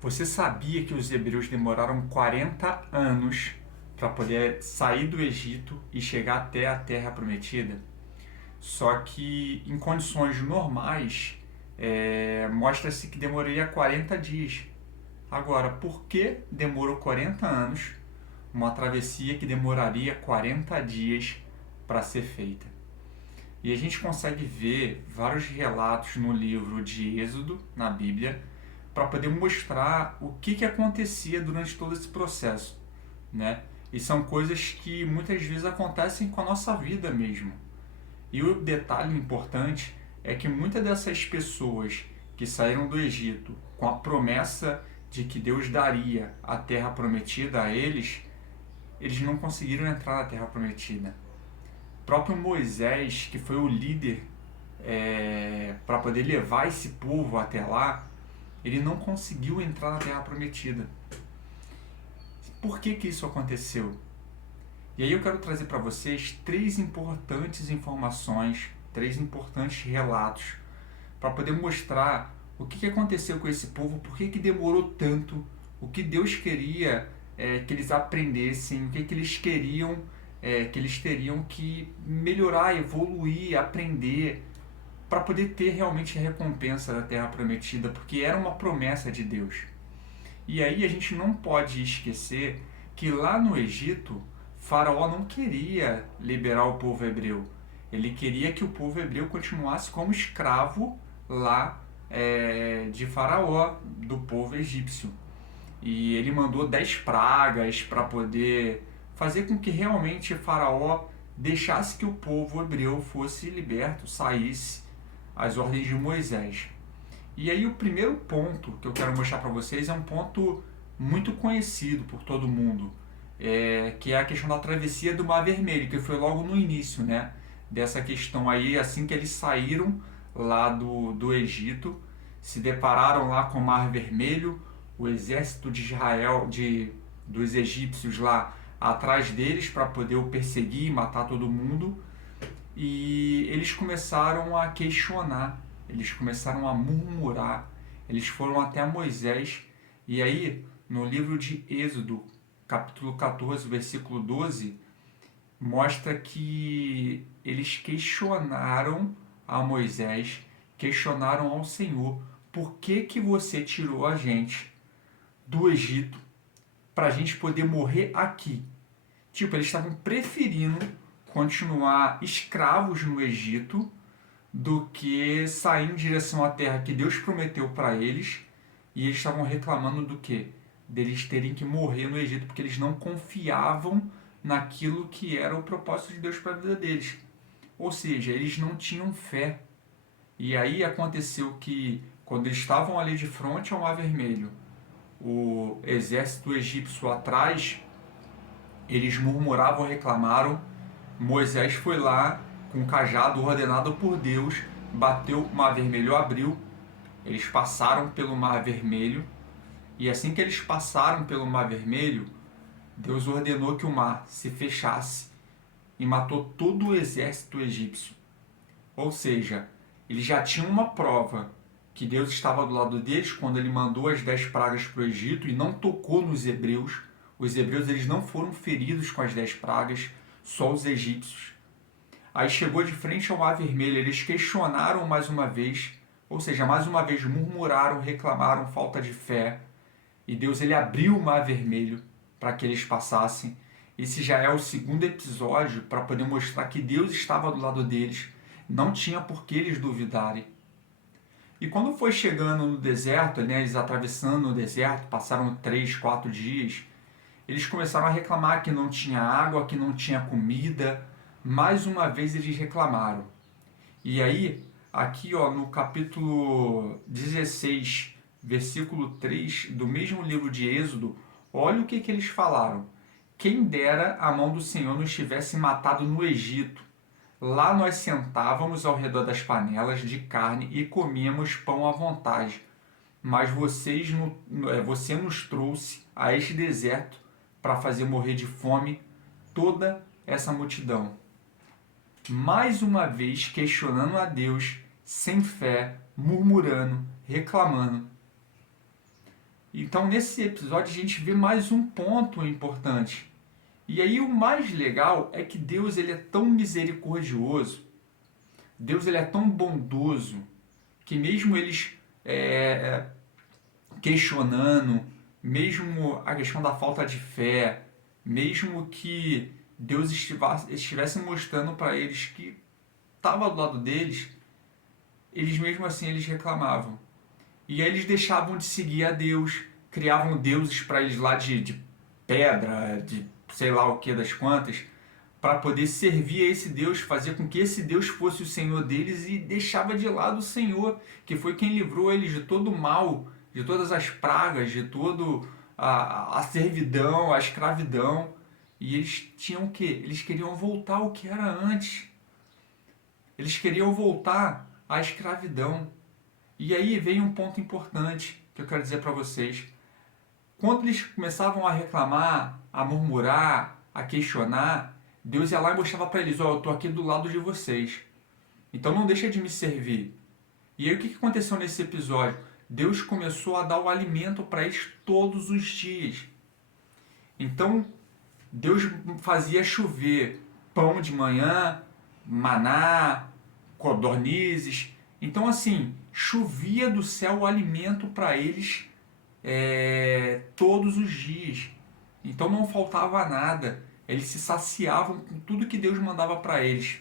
Você sabia que os hebreus demoraram 40 anos para poder sair do Egito e chegar até a Terra Prometida? Só que em condições normais, mostra-se que demoraria 40 dias. Agora, por que demorou 40 anos uma travessia que demoraria 40 dias para ser feita? E a gente consegue ver vários relatos no livro de Êxodo, na Bíblia, para poder mostrar o que acontecia durante todo esse processo, né? E são coisas que muitas vezes acontecem com a nossa vida mesmo. E o detalhe importante é que muitas dessas pessoas que saíram do Egito com a promessa de que Deus daria a terra prometida a eles, eles não conseguiram entrar na terra prometida. O próprio Moisés, que foi o líder para poder levar esse povo até lá, ele não conseguiu entrar na Terra Prometida. Por que isso aconteceu? E aí eu quero trazer para vocês três importantes informações, três importantes relatos, para poder mostrar o que aconteceu com esse povo, por que demorou tanto, o que Deus queria que eles aprendessem, o que eles queriam que eles teriam que melhorar, evoluir, aprender, para poder ter realmente a recompensa da Terra Prometida, porque era uma promessa de Deus. E aí a gente não pode esquecer que lá no Egito, Faraó não queria liberar o povo hebreu. Ele queria que o povo hebreu continuasse como escravo lá de Faraó, do povo egípcio. E ele mandou 10 pragas para poder fazer com que realmente Faraó deixasse que o povo hebreu fosse liberto, saísse às ordens de Moisés. E aí o primeiro ponto que eu quero mostrar para vocês é um ponto muito conhecido por todo mundo, que é a questão da travessia do Mar Vermelho, que foi logo no início, né, dessa questão aí, assim que eles saíram lá do Egito, se depararam lá com o Mar Vermelho, o exército de Israel, dos egípcios lá atrás deles para poder o perseguir e matar todo mundo, e eles começaram a questionar, eles começaram a murmurar, eles foram até Moisés, e aí no livro de Êxodo, capítulo 14, versículo 12, mostra que eles questionaram a Moisés, questionaram ao Senhor, por que você tirou a gente do Egito para a gente poder morrer aqui? Tipo, eles estavam preferindo continuar escravos no Egito do que sair em direção à terra que Deus prometeu para eles, e eles estavam reclamando do quê? Deles terem que morrer no Egito porque eles não confiavam naquilo que era o propósito de Deus para a vida deles. Ou seja, eles não tinham fé. E aí aconteceu que, quando eles estavam ali de frente ao Mar Vermelho, o exército egípcio atrás, eles murmuravam, reclamaram. Moisés foi lá com o cajado ordenado por Deus, bateu, o Mar Vermelho abriu, eles passaram pelo Mar Vermelho, e assim que eles passaram pelo Mar Vermelho, Deus ordenou que o mar se fechasse e matou todo o exército egípcio. Ou seja, eles já tinham uma prova que Deus estava do lado deles quando ele mandou as 10 pragas para o Egito e não tocou nos hebreus. Os hebreus eles não foram feridos com as 10 pragas, só os egípcios. Aí chegou de frente ao Mar Vermelho, eles questionaram mais uma vez, ou seja, mais uma vez murmuraram, reclamaram falta de fé, e Deus ele abriu o Mar Vermelho para que eles passassem. Esse já é o segundo episódio para poder mostrar que Deus estava do lado deles, não tinha por que eles duvidarem. E quando foi chegando no deserto, né, eles atravessando o deserto, passaram 3, 4 dias, eles começaram a reclamar que não tinha água, que não tinha comida. Mais uma vez eles reclamaram. E aí, aqui ó, no capítulo 16, versículo 3 do mesmo livro de Êxodo, olha o que eles falaram. Quem dera a mão do Senhor nos tivesse matado no Egito. Lá nós sentávamos ao redor das panelas de carne e comíamos pão à vontade. Mas você nos trouxe a este deserto para fazer morrer de fome toda essa multidão. Mais uma vez questionando a Deus, sem fé, murmurando, reclamando. Então, nesse episódio, a gente vê mais um ponto importante. E aí, o mais legal é que Deus ele é tão misericordioso, Deus ele é tão bondoso, que mesmo eles questionando, mesmo a questão da falta de fé, mesmo que Deus estivesse mostrando para eles que estava do lado deles, eles mesmo assim eles reclamavam. E aí eles deixavam de seguir a Deus, criavam deuses para eles lá de pedra, de sei lá o que das quantas, para poder servir a esse Deus, fazer com que esse Deus fosse o Senhor deles e deixava de lado o Senhor, que foi quem livrou eles de todo o mal, de todas as pragas, de toda a servidão, a escravidão. E eles tinham o quê? Eles queriam voltar ao que era antes. Eles queriam voltar à escravidão. E aí vem um ponto importante que eu quero dizer para vocês. Quando eles começavam a reclamar, a murmurar, a questionar, Deus ia lá e mostrava para eles, eu estou aqui do lado de vocês. Então não deixa de me servir. E aí o que aconteceu nesse episódio? Deus começou a dar o alimento para eles todos os dias. Então Deus fazia chover pão de manhã, maná, codornizes. Então assim, chovia do céu o alimento para eles todos os dias. Então não faltava nada. Eles se saciavam com tudo que Deus mandava para eles.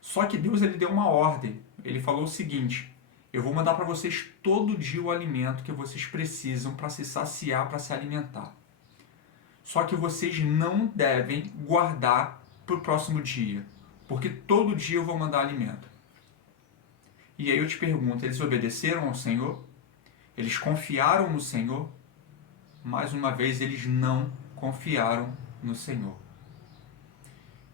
Só que Deus ele deu uma ordem. Ele falou o seguinte: eu vou mandar para vocês todo dia o alimento que vocês precisam para se saciar, para se alimentar. Só que vocês não devem guardar para o próximo dia, porque todo dia eu vou mandar alimento. E aí eu te pergunto, eles obedeceram ao Senhor? Eles confiaram no Senhor? Mais uma vez, eles não confiaram no Senhor.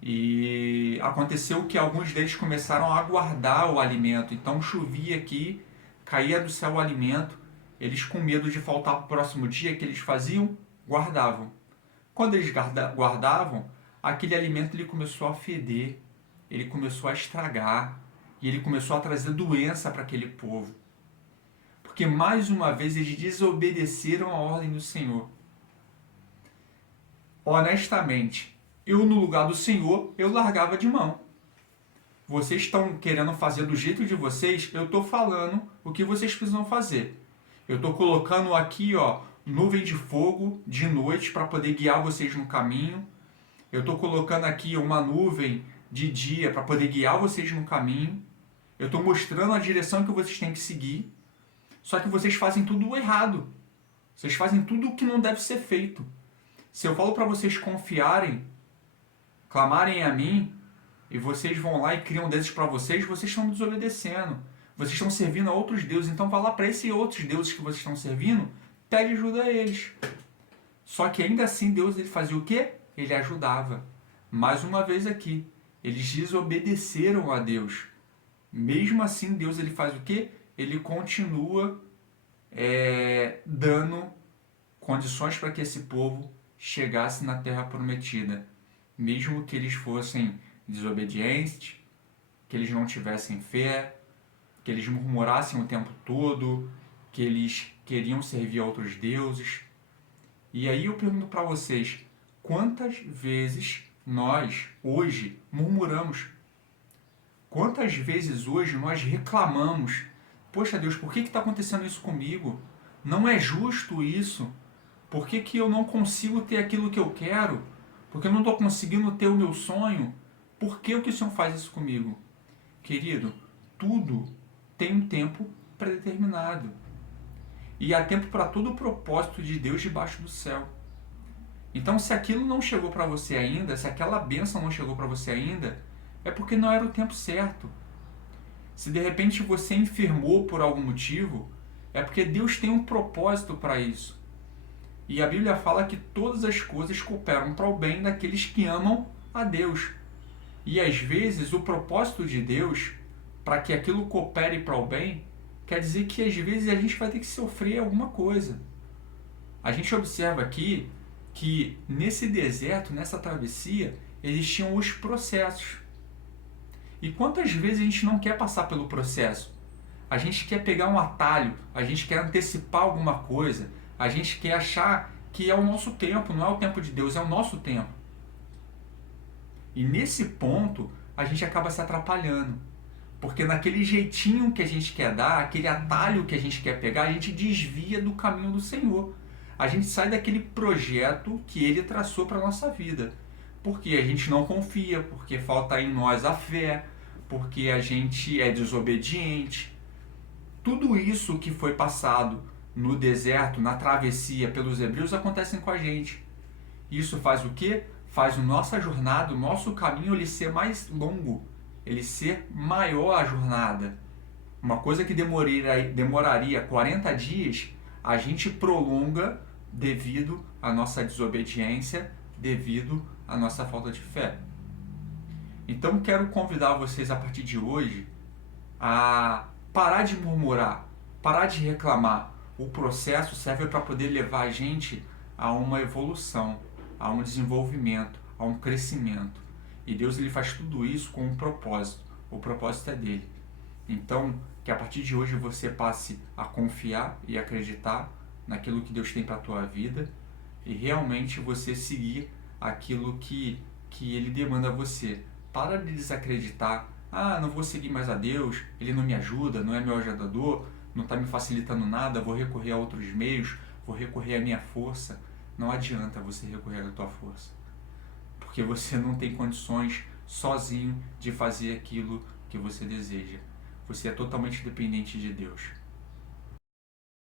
E aconteceu que alguns deles começaram a guardar o alimento. Então chovia aqui, caía do céu o alimento. Eles, com medo de faltar para o próximo dia, o que eles faziam? Guardavam. Quando eles guardavam, aquele alimento ele começou a feder, ele começou a estragar e ele começou a trazer doença para aquele povo. Porque mais uma vez eles desobedeceram a ordem do Senhor. Honestamente, eu no lugar do Senhor, eu largava de mão. Vocês estão querendo fazer do jeito de vocês, eu estou falando o que vocês precisam fazer. Eu estou colocando aqui, nuvem de fogo de noite para poder guiar vocês no caminho. Eu estou colocando aqui uma nuvem de dia para poder guiar vocês no caminho. Eu estou mostrando a direção que vocês têm que seguir. Só que vocês fazem tudo errado. Vocês fazem tudo o que não deve ser feito. Se eu falo para vocês confiarem, clamarem a mim, e vocês vão lá e criam deuses para vocês, vocês estão desobedecendo. Vocês estão servindo a outros deuses. Então vá lá para esses outros deuses que vocês estão servindo, pede ajuda a eles. Só que ainda assim Deus ele fazia o quê? Ele ajudava. Mais uma vez aqui, eles desobedeceram a Deus. Mesmo assim Deus ele faz o quê? Ele continua dando condições para que esse povo chegasse na Terra Prometida. Mesmo que eles fossem desobedientes, que eles não tivessem fé, que eles murmurassem o tempo todo, que eles queriam servir a outros deuses. E aí eu pergunto para vocês, quantas vezes nós, hoje, murmuramos? Quantas vezes hoje nós reclamamos? Poxa Deus, por que está acontecendo isso comigo? Não é justo isso. Por que eu não consigo ter aquilo que eu quero? Porque eu não estou conseguindo ter o meu sonho? Por que o Senhor faz isso comigo? Querido, tudo tem um tempo predeterminado. E há tempo para todo o propósito de Deus debaixo do céu. Então, se aquilo não chegou para você ainda, se aquela bênção não chegou para você ainda, é porque não era o tempo certo. Se de repente você enfermou por algum motivo, é porque Deus tem um propósito para isso. E a Bíblia fala que todas as coisas cooperam para o bem daqueles que amam a Deus. E às vezes o propósito de Deus, para que aquilo coopere para o bem, quer dizer que às vezes a gente vai ter que sofrer alguma coisa. A gente observa aqui que nesse deserto, nessa travessia, existiam os processos. E quantas vezes a gente não quer passar pelo processo? A gente quer pegar um atalho, a gente quer antecipar alguma coisa, A gente quer achar que é o nosso tempo, não é o tempo de Deus, é o nosso tempo. E nesse ponto, a gente acaba se atrapalhando. Porque naquele jeitinho que a gente quer dar, aquele atalho que a gente quer pegar, a gente desvia do caminho do Senhor. A gente sai daquele projeto que Ele traçou para a nossa vida. Porque a gente não confia, porque falta em nós a fé, porque a gente é desobediente. Tudo isso que foi passado no deserto, na travessia pelos hebreus, acontece com a gente. Isso faz o quê? Faz a nossa jornada, o nosso caminho, ele ser mais longo, ele ser maior a jornada. Uma coisa que demoraria 40 dias, a gente prolonga devido à nossa desobediência, devido à nossa falta de fé. Então quero convidar vocês a partir de hoje a parar de murmurar, parar de reclamar. O processo serve para poder levar a gente a uma evolução, a um desenvolvimento, a um crescimento. E Deus ele faz tudo isso com um propósito. O propósito é dele. Então, que a partir de hoje você passe a confiar e acreditar naquilo que Deus tem para a tua vida e realmente você seguir aquilo que ele demanda a você. Para de desacreditar. Ah, não vou seguir mais a Deus, Ele não me ajuda, não é meu ajudador, não está me facilitando nada, vou recorrer a outros meios, vou recorrer à minha força. Não adianta você recorrer à tua força, porque você não tem condições sozinho de fazer aquilo que você deseja. Você é totalmente dependente de Deus.